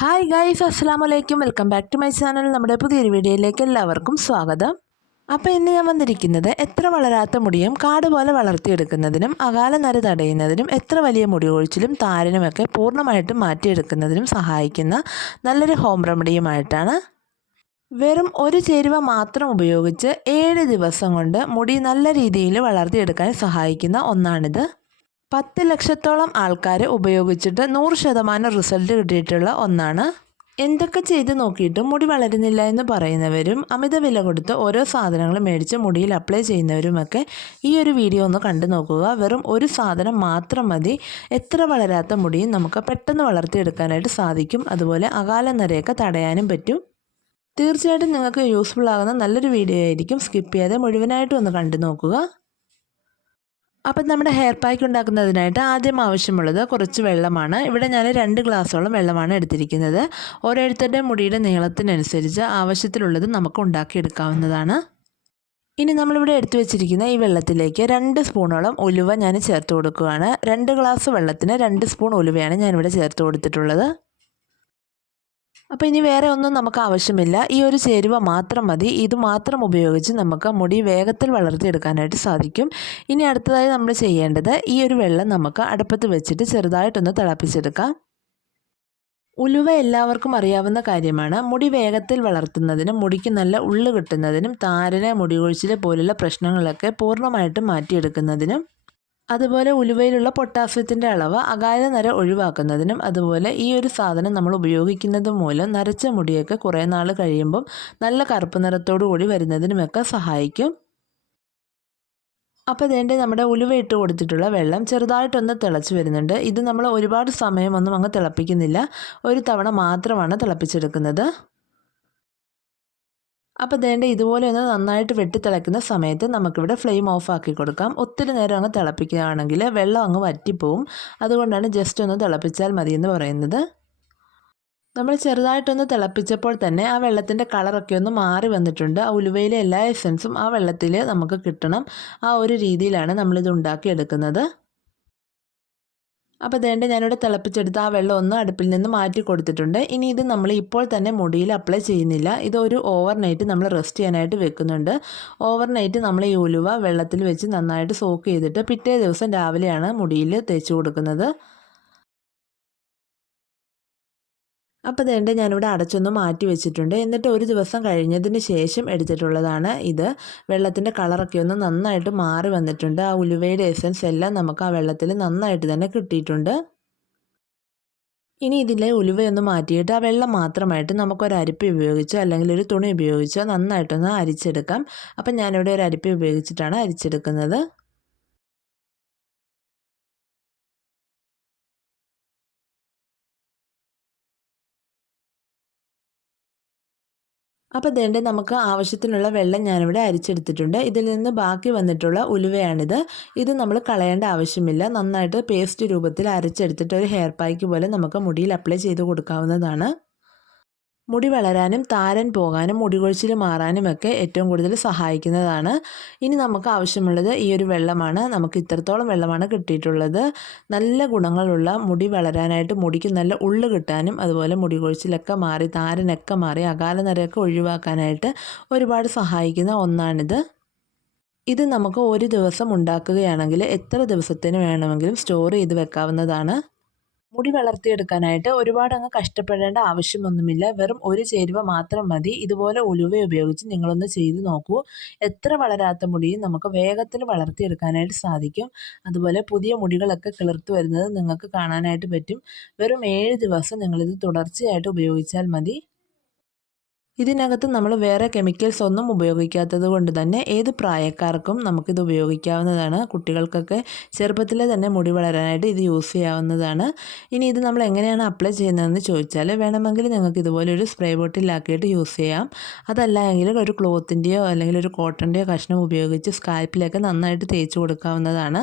Hi guys അസ്സാം വലൈക്കും welcome back to my channel നമ്മുടെ പുതിയൊരു വീഡിയോയിലേക്ക് എല്ലാവർക്കും സ്വാഗതം. അപ്പോൾ ഇന്ന് ഞാൻ വന്നിരിക്കുന്നത് എത്ര വളരാത്ത മുടിയും കാട് പോലെ വളർത്തിയെടുക്കുന്നതിനും അകാല നര തടയുന്നതിനും എത്ര വലിയ മുടി ഒഴിച്ചിലും താരനുമൊക്കെ പൂർണമായിട്ടും മാറ്റിയെടുക്കുന്നതിനും സഹായിക്കുന്ന നല്ലൊരു ഹോം റെമഡിയുമായിട്ടാണ് വെറും ഒരു ചേരുവ മാത്രം ഉപയോഗിച്ച് ഏഴ് ദിവസം കൊണ്ട് മുടി നല്ല രീതിയിൽ വളർത്തിയെടുക്കാൻ സഹായിക്കുന്ന ഒന്നാണിത്. പത്ത് ലക്ഷത്തോളം ആൾക്കാരെ ഉപയോഗിച്ചിട്ട് നൂറ് ശതമാനം റിസൾട്ട് കിട്ടിയിട്ടുള്ള ഒന്നാണ്. എന്തൊക്കെ ചെയ്ത് നോക്കിയിട്ടും മുടി വളരുന്നില്ല എന്ന് പറയുന്നവരും അമിത വില കൊടുത്ത് ഓരോ സാധനങ്ങൾ മേടിച്ച് മുടിയിൽ അപ്ലൈ ചെയ്യുന്നവരുമൊക്കെ ഈ ഒരു വീഡിയോ ഒന്ന് കണ്ടു നോക്കുക. വെറും ഒരു സാധനം മാത്രം മതി. എത്ര വളരാത്ത മുടിയും നമുക്ക് പെട്ടെന്ന് വളർത്തിയെടുക്കാനായിട്ട് സാധിക്കും. അതുപോലെ അകാല നിരയൊക്കെ തടയാനും പറ്റും. തീർച്ചയായിട്ടും നിങ്ങൾക്ക് യൂസ്ഫുൾ ആകുന്ന നല്ലൊരു വീഡിയോ ആയിരിക്കും. സ്കിപ്പ് ചെയ്യാതെ മുഴുവനായിട്ടും ഒന്ന് കണ്ടു നോക്കുക. അപ്പം നമ്മുടെ ഹെയർ പാക്ക് ഉണ്ടാക്കുന്നതിനായിട്ട് ആദ്യം ആവശ്യമുള്ളത് കുറച്ച് വെള്ളമാണ്. ഇവിടെ ഞാൻ രണ്ട് ഗ്ലാസ്സോളം വെള്ളമാണ് എടുത്തിരിക്കുന്നത്. ഓരോരുത്തരുടെ മുടിയുടെ നീളത്തിനനുസരിച്ച് ആവശ്യത്തിലുള്ളത് നമുക്ക് ഉണ്ടാക്കിയെടുക്കാവുന്നതാണ്. ഇനി നമ്മളിവിടെ എടുത്തു വെച്ചിരിക്കുന്ന ഈ വെള്ളത്തിലേക്ക് രണ്ട് സ്പൂണോളം ഉലുവ ഞാൻ ചേർത്ത് കൊടുക്കുകയാണ്. രണ്ട് ഗ്ലാസ് വെള്ളത്തിന് രണ്ട് സ്പൂൺ ഉലുവയാണ് ഞാനിവിടെ ചേർത്ത് കൊടുത്തിട്ടുള്ളത്. അപ്പോൾ ഇനി വേറെ ഒന്നും നമുക്ക് ആവശ്യമില്ല. ഈ ഒരു ചേരുവ മാത്രം മതി. ഇത് മാത്രം ഉപയോഗിച്ച് നമുക്ക് മുടി വേഗത്തിൽ വളർത്തിയെടുക്കാനായിട്ട് സാധിക്കും. ഇനി അടുത്തതായി നമ്മൾ ചെയ്യേണ്ടത് ഈ ഒരു വെള്ളം നമുക്ക് അടുപ്പത്ത് വെച്ചിട്ട് ചെറുതായിട്ടൊന്ന് തിളപ്പിച്ചെടുക്കാം. ഉലുവ എല്ലാവർക്കും അറിയാവുന്ന കാര്യമാണ്. മുടി വേഗത്തിൽ വളർത്തുന്നതിനും മുടിക്ക് നല്ല ഉള്ളു കിട്ടുന്നതിനും താരനെ മുടി കൊഴിച്ചിൽ പോലുള്ള പ്രശ്നങ്ങളൊക്കെ പൂർണമായിട്ടും മാറ്റിയെടുക്കുന്നതിനും അതുപോലെ ഉലുവയിലുള്ള പൊട്ടാസ്യത്തിന്റെ അളവ് അകാല നര ഒഴിവാക്കുന്നതിനും അതുപോലെ ഈ ഒരു സാധനം നമ്മൾ ഉപയോഗിക്കുന്നത് മൂലം നരച്ച മുടിയൊക്കെ കുറേ നാൾ കഴിയുമ്പം നല്ല കറുപ്പ് നിറത്തോടു കൂടി വരുന്നതിനുമൊക്കെ സഹായിക്കും. അപ്പോൾ ഇതേണ്ട നമ്മുടെ ഉലുവ ഇട്ട് കൊടുത്തിട്ടുള്ള വെള്ളം ചെറുതായിട്ടൊന്ന് തിളച്ച് വരുന്നുണ്ട്. ഇത് നമ്മൾ ഒരുപാട് സമയമൊന്നും അങ്ങ് തിളപ്പിക്കുന്നില്ല. ഒരു തവണ മാത്രമാണ് തിളപ്പിച്ചെടുക്കുന്നത്. അപ്പോൾ ദേണ്ട ഇതുപോലെ ഒന്ന് നന്നായിട്ട് വെട്ടി വെട്ടിത്തിളയ്ക്കുന്ന സമയത്ത് നമുക്കിവിടെ ഫ്ലെയിം ഓഫ് ആക്കി കൊടുക്കാം. ഒത്തിരി നേരം അങ്ങ് തിളപ്പിക്കുകയാണെങ്കിൽ വെള്ളം അങ്ങ് വറ്റിപ്പോവും. അതുകൊണ്ടാണ് ജസ്റ്റ് ഒന്ന് തിളപ്പിച്ചാൽ മതി എന്ന് പറയുന്നത്. നമ്മൾ ചെറുതായിട്ടൊന്ന് തിളപ്പിച്ചപ്പോൾ തന്നെ ആ വെള്ളത്തിന്റെ കളറൊക്കെ ഒന്ന് മാറി വന്നിട്ടുണ്ട്. ആ ഉലുവയിലെ എല്ലാ എസൻസും ആ വെള്ളത്തിൽ നമുക്ക് കിട്ടണം. ആ ഒരു രീതിയിലാണ് നമ്മളിത് ഉണ്ടാക്കിയെടുക്കുന്നത്. അപ്പോൾ ദേണ്ട ഞാനിവിടെ തിളപ്പിച്ചെടുത്ത് ആ വെള്ളം ഒന്ന് അടുപ്പിൽ നിന്ന് മാറ്റി കൊടുത്തിട്ടുണ്ട്. ഇനി ഇത് നമ്മൾ ഇപ്പോൾ തന്നെ മുടിയിൽ അപ്ലൈ ചെയ്യുന്നില്ല. ഇതൊരു ഓവർ നൈറ്റ് നമ്മൾ റെസ്റ്റ് ചെയ്യാനായിട്ട് വെക്കുന്നുണ്ട്. ഓവർനൈറ്റ് നമ്മൾ ഈ ഉലുവ വെള്ളത്തിൽ വെച്ച് നന്നായിട്ട് സോക്ക് ചെയ്തിട്ട് പിറ്റേ ദിവസം രാവിലെയാണ് മുടിയിൽ തേച്ച് കൊടുക്കുന്നത്. അപ്പോൾ ഇതേണ്ട ഞാനിവിടെ അടച്ചൊന്ന് മാറ്റി വെച്ചിട്ടുണ്ട്. എന്നിട്ട് ഒരു ദിവസം കഴിഞ്ഞതിന് ശേഷം എടുത്തിട്ടുള്ളതാണ് ഇത്. വെള്ളത്തിന്റെ കളറൊക്കെ ഒന്ന് നന്നായിട്ട് മാറി വന്നിട്ടുണ്ട്. ആ ഉലുവയുടെ എസൻസ് എല്ലാം നമുക്ക് ആ വെള്ളത്തിൽ നന്നായിട്ട് തന്നെ കിട്ടിയിട്ടുണ്ട്. ഇനി ഇതിലെ ഉലുവയൊന്ന് മാറ്റിയിട്ട് ആ വെള്ളം മാത്രമായിട്ട് നമുക്കൊരു അരിപ്പ ഉപയോഗിച്ചോ അല്ലെങ്കിൽ ഒരു തുണി ഉപയോഗിച്ചോ നന്നായിട്ടൊന്ന് അരിച്ചെടുക്കാം. അപ്പം ഞാനിവിടെ ഒരു അരിപ്പ ഉപയോഗിച്ചിട്ടാണ് അരിച്ചെടുക്കുന്നത്. അപ്പോൾ ദേണ്ട നമുക്ക് ആവശ്യത്തിനുള്ള വെള്ളം ഞാനിവിടെ അരിച്ചെടുത്തിട്ടുണ്ട്. ഇതിൽ നിന്ന് ബാക്കി വന്നിട്ടുള്ള ഉലുവയാണിത്. ഇത് നമ്മൾ കളയേണ്ട ആവശ്യമില്ല. നന്നായിട്ട് പേസ്റ്റ് രൂപത്തിൽ അരച്ചെടുത്തിട്ട് ഒരു ഹെയർ പായ്ക്ക് പോലെ നമുക്ക് മുടിയിൽ അപ്ലൈ ചെയ്ത് കൊടുക്കാവുന്നതാണ്. മുടി വളരാനും താരൻ പോകാനും മുടികൊഴിച്ചിൽ മാറാനും മാറാനുമൊക്കെ ഏറ്റവും കൂടുതൽ സഹായിക്കുന്നതാണ്. ഇനി നമുക്ക് ആവശ്യമുള്ളത് ഈ ഒരു വെള്ളമാണ്. നമുക്ക് ഇത്രത്തോളം വെള്ളമാണ് കിട്ടിയിട്ടുള്ളത്. നല്ല ഗുണങ്ങളുള്ള മുടി വളരാനായിട്ട് മുടിക്ക് നല്ല ഉള്ളു കിട്ടാനും അതുപോലെ മുടികൊഴിച്ചിലൊക്കെ മാറി താരനൊക്കെ മാറി അകാല നിരയൊക്കെ ഒഴിവാക്കാനായിട്ട് ഒരുപാട് സഹായിക്കുന്ന ഒന്നാണിത്. ഇത് നമുക്ക് ഒരു ദിവസം ഉണ്ടാക്കുകയാണെങ്കിൽ എത്ര ദിവസത്തിന് വേണമെങ്കിലും സ്റ്റോർ ചെയ്ത് വെക്കാവുന്നതാണ്. മുടി വളർത്തിയെടുക്കാനായിട്ട് ഒരുപാട് അങ്ങ് കഷ്ടപ്പെടേണ്ട ആവശ്യമൊന്നുമില്ല. വെറും ഒരു ചേരുവ മാത്രം മതി. ഇതുപോലെ ഉലുവ ഉപയോഗിച്ച് നിങ്ങളൊന്ന് ചെയ്ത് നോക്കൂ. എത്ര വളരാത്ത മുടിയും നമുക്ക് വേഗത്തിൽ വളർത്തിയെടുക്കാനായിട്ട് സാധിക്കും. അതുപോലെ പുതിയ മുടികളൊക്കെ കിളിർത്ത് വരുന്നത് നിങ്ങൾക്ക് കാണാനായിട്ട് പറ്റും. വെറും ഏഴ് ദിവസം നിങ്ങളിത് തുടർച്ചയായിട്ട് ഉപയോഗിച്ചാൽ മതി. ഇതിനകത്ത് നമ്മൾ വേറെ കെമിക്കൽസ് ഒന്നും ഉപയോഗിക്കാത്തത് കൊണ്ട് തന്നെ ഏത് പ്രായക്കാർക്കും നമുക്കിത് ഉപയോഗിക്കാവുന്നതാണ്. കുട്ടികൾക്കൊക്കെ ചെറുപ്പത്തിലെ തന്നെ മുടി വളരാനായിട്ട് ഇത് യൂസ് ചെയ്യാവുന്നതാണ്. ഇനി ഇത് നമ്മൾ എങ്ങനെയാണ് അപ്ലൈ ചെയ്യുന്നതെന്ന് ചോദിച്ചാൽ വേണമെങ്കിൽ നിങ്ങൾക്ക് ഇതുപോലെ ഒരു സ്പ്രേ ബോട്ടിലാക്കിയിട്ട് യൂസ് ചെയ്യാം. അതല്ല എങ്കിൽ ഒരു ക്ലോത്തിന്റെയോ അല്ലെങ്കിൽ ഒരു കോട്ടന്റെയോ കഷ്ണം ഉപയോഗിച്ച് സ്കാൽപ്പിലൊക്കെ നന്നായിട്ട് തേച്ച് കൊടുക്കാവുന്നതാണ്.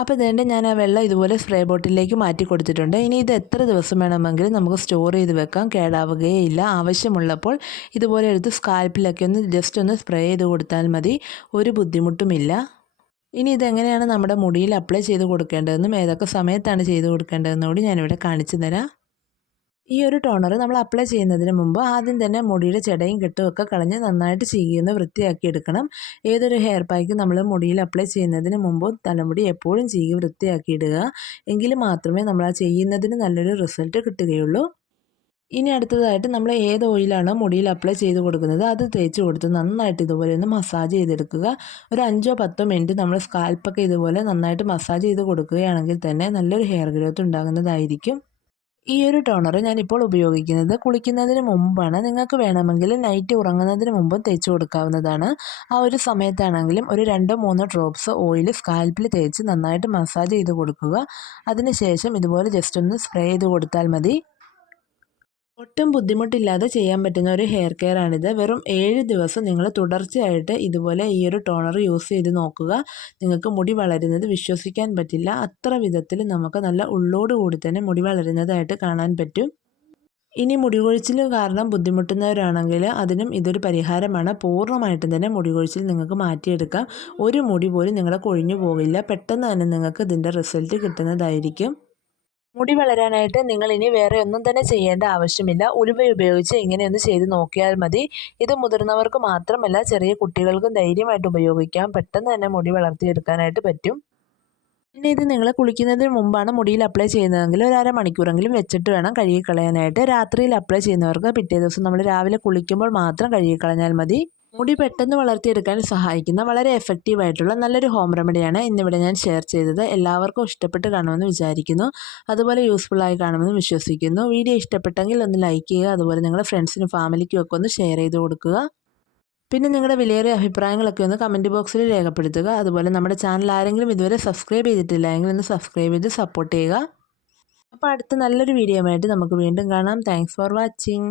അപ്പോൾ ഇതേണ്ട ഞാൻ ആ വെള്ളം ഇതുപോലെ സ്പ്രേ ബോട്ടിലേക്ക് മാറ്റി കൊടുത്തിട്ടുണ്ട്. ഇനി ഇത് എത്ര ദിവസം വേണമെങ്കിലും നമുക്ക് സ്റ്റോർ ചെയ്ത് വെക്കാം. കേടാവുകയേ ഇല്ല. ആവശ്യമുള്ളപ്പോൾ ഇതുപോലെ എടുത്ത് സ്കാൽപ്പിലൊക്കെ ഒന്ന് ജസ്റ്റ് ഒന്ന് സ്പ്രേ ചെയ്ത് കൊടുത്താൽ മതി. ഒരു ബുദ്ധിമുട്ടുമില്ല ഇനി ഇതെങ്ങനെയാണ് നമ്മുടെ മുടിയിൽ അപ്ലൈ ചെയ്ത് കൊടുക്കേണ്ടതെന്നും ഏതൊക്കെ സമയത്താണ് ചെയ്ത് കൊടുക്കേണ്ടതെന്നും കൂടി ഞാനിവിടെ കാണിച്ചു തരാം. ഈ ഒരു ടോണർ നമ്മൾ അപ്ലൈ ചെയ്യുന്നതിന് മുമ്പ് ആദ്യം തന്നെ മുടിയുടെ ചെടയും കെട്ടുമൊക്കെ കളഞ്ഞ് നന്നായിട്ട് ചീകിയൊന്ന് വൃത്തിയാക്കി എടുക്കണം. ഏതൊരു ഹെയർ പാക്ക് നമ്മൾ മുടിയിൽ അപ്ലൈ ചെയ്യുന്നതിന് മുമ്പ് തലമുടി എപ്പോഴും ചീകി വൃത്തിയാക്കി ഇടുക. എങ്കിൽ മാത്രമേ നമ്മൾ ആ ചെയ്യുന്നതിന് നല്ലൊരു റിസൾട്ട് കിട്ടുകയുള്ളൂ. ഇനി അടുത്തതായിട്ട് നമ്മൾ ഏത് ഓയിലാണ് മുടിയിൽ അപ്ലൈ ചെയ്ത് കൊടുക്കുന്നത് അത് തേച്ച് കൊടുത്ത് നന്നായിട്ട് ഇതുപോലെ ഒന്ന് മസാജ് ചെയ്തെടുക്കുക. ഒരു അഞ്ചോ പത്തോ മിനിറ്റ് നമ്മൾ സ്കാൽപ്പൊക്കെ ഇതുപോലെ നന്നായിട്ട് മസാജ് ചെയ്ത് കൊടുക്കുകയാണെങ്കിൽ തന്നെ നല്ലൊരു ഹെയർ ഗ്രോത്ത് ഉണ്ടാകുന്നതായിരിക്കും. ഈ ഒരു ടോണർ ഞാനിപ്പോൾ ഉപയോഗിക്കുന്നത് കുളിക്കുന്നതിന് മുമ്പാണ്. നിങ്ങൾക്ക് വേണമെങ്കിൽ നൈറ്റ് ഉറങ്ങുന്നതിന് മുമ്പ് തേച്ച് കൊടുക്കാവുന്നതാണ്. ആ ഒരു സമയത്താണെങ്കിലും ഒരു രണ്ടോ മൂന്നോ ഡ്രോപ്സ് ഓയിൽ സ്കാൽപ്പിൽ തേച്ച് നന്നായിട്ട് മസാജ് ചെയ്ത് കൊടുക്കുക. അതിനുശേഷം ഇതുപോലെ ജസ്റ്റ് ഒന്ന് സ്പ്രേ ചെയ്ത് കൊടുത്താൽ മതി. ഒട്ടും ബുദ്ധിമുട്ടില്ലാതെ ചെയ്യാൻ പറ്റുന്ന ഒരു ഹെയർ കെയർ ആണിത്. വെറും ഏഴ് ദിവസം നിങ്ങൾ തുടർച്ചയായിട്ട് ഇതുപോലെ ഈ ഒരു ടോണർ യൂസ് ചെയ്ത് നോക്കുക. നിങ്ങൾക്ക് മുടി വളരുന്നത് വിശ്വസിക്കാൻ പറ്റില്ല. അത്ര വിധത്തിൽ നമുക്ക് നല്ല ഉള്ളോടുകൂടി തന്നെ മുടി വളരുന്നതായിട്ട് കാണാൻ പറ്റും. ഇനി മുടി കൊഴിച്ചിൽ കാരണം ബുദ്ധിമുട്ടുന്നവരാണെങ്കിൽ അതിനും ഇതൊരു പരിഹാരമാണ്. പൂർണമായിട്ടും തന്നെ മുടി കൊഴിച്ചിൽ നിങ്ങൾക്ക് മാറ്റിയെടുക്കാം. ഒരു മുടി പോലും നിങ്ങളെ കൊഴിഞ്ഞു പോകില്ല. പെട്ടെന്ന് തന്നെ നിങ്ങൾക്ക് ഇതിന്റെ റിസൾട്ട് കിട്ടുന്നതായിരിക്കും. മുടി വളരാനായിട്ട് നിങ്ങൾ ഇനി വേറെ ഒന്നും തന്നെ ചെയ്യേണ്ട ആവശ്യമില്ല. ഉലുവ ഉപയോഗിച്ച് ഇങ്ങനെയൊന്ന് ചെയ്ത് നോക്കിയാൽ മതി. ഇത് മുതിർന്നവർക്ക് മാത്രമല്ല ചെറിയ കുട്ടികൾക്കും ധൈര്യമായിട്ട് ഉപയോഗിക്കാം. പെട്ടെന്ന് തന്നെ മുടി വളർത്തിയെടുക്കാനായിട്ട് പറ്റും. പിന്നെ ഇത് നിങ്ങൾ കുളിക്കുന്നതിന് മുമ്പാണ് മുടിയിൽ അപ്ലൈ ചെയ്യുന്നതെങ്കിൽ ഒരു അരമണിക്കൂറെങ്കിലും വെച്ചിട്ട് വേണം കഴുകിക്കളയാനായിട്ട്. രാത്രിയിൽ അപ്ലൈ ചെയ്യുന്നവർക്ക് പിറ്റേ ദിവസം നമ്മൾ രാവിലെ കുളിക്കുമ്പോൾ മാത്രം കഴുകിക്കളഞ്ഞാൽ മതി. മുടി പെട്ടെന്ന് വളർത്തിയെടുക്കാൻ സഹായിക്കുന്ന വളരെ എഫക്റ്റീവ് ആയിട്ടുള്ള നല്ലൊരു ഹോം റെമഡിയാണ് ഇന്നിവിടെ ഞാൻ ഷെയർ ചെയ്തത്. എല്ലാവർക്കും ഇഷ്ടപ്പെട്ട് കാണുമെന്ന് വിചാരിക്കുന്നു. അതുപോലെ യൂസ്ഫുൾ ആയി കാണുമെന്ന് വിശ്വസിക്കുന്നു. വീഡിയോ ഇഷ്ടപ്പെട്ടെങ്കിൽ ഒന്ന് ലൈക്ക് ചെയ്യുക അതുപോലെ നിങ്ങളുടെ ഫ്രണ്ട്സിനും ഫാമിലിക്കും ഒക്കെ ഒന്ന് ഷെയർ ചെയ്ത് കൊടുക്കുക. പിന്നെ നിങ്ങളുടെ വിലയേറിയ അഭിപ്രായങ്ങളൊക്കെ ഒന്ന് കമന്റ് ബോക്സിൽ രേഖപ്പെടുത്തുക. അതുപോലെ നമ്മുടെ ചാനൽ ആരെങ്കിലും ഇതുവരെ സബ്സ്ക്രൈബ് ചെയ്തിട്ടില്ല എങ്കിൽ ഒന്ന് സബ്സ്ക്രൈബ് ചെയ്ത് സപ്പോർട്ട് ചെയ്യുക. അപ്പോൾ അടുത്ത നല്ലൊരു വീഡിയോ ആയിട്ട് നമുക്ക് വീണ്ടും കാണാം. Thanks for watching